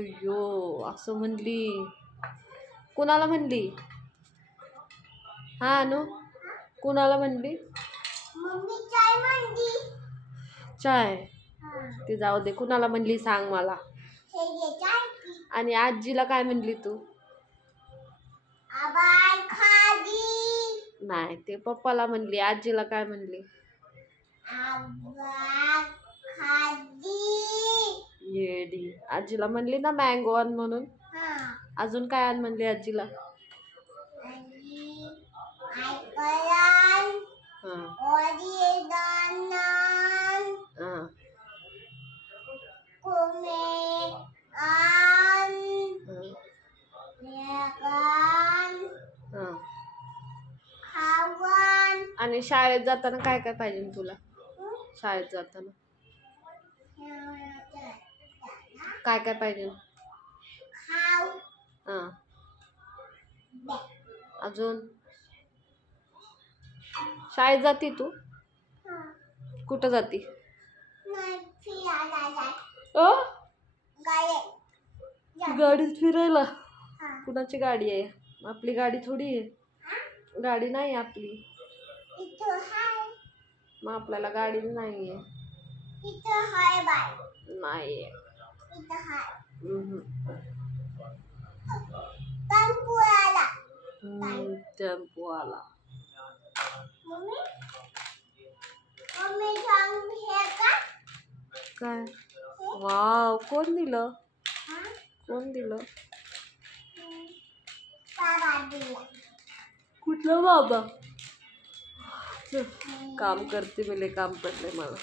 अय्यो असं म्हणली. कुणाला म्हणली? हा अनु, कुणाला म्हणली? चाय ते जाऊ दे. कुणाला म्हणली सांग मला. आणि आजीला काय म्हणली तू? नाही, ते पप्पाला म्हणली. आजीला काय म्हणली? येडी. आजीला म्हणली ना मँगो आण म्हणून. अजून काय आण म्हणली आजीला? आणि शाळेत जाताना काय काय पाहिजे तुला? शाळेत जाताना काय काय पाहिजे? अजून शाळेत जाती तू? कुठं जाती? गाडीत फिरायला? कुणाची गाडी आहे? आपली गाडी थोडी आहे. गाडी नाही आपली. मग आपल्याला गाडी नाहीये. नाहीये. टेम्पो आला. काय? वाव, कोण दिलं? कोण दिलं? कुठलं बाबा? काम करते, मला काम पडलंय मला.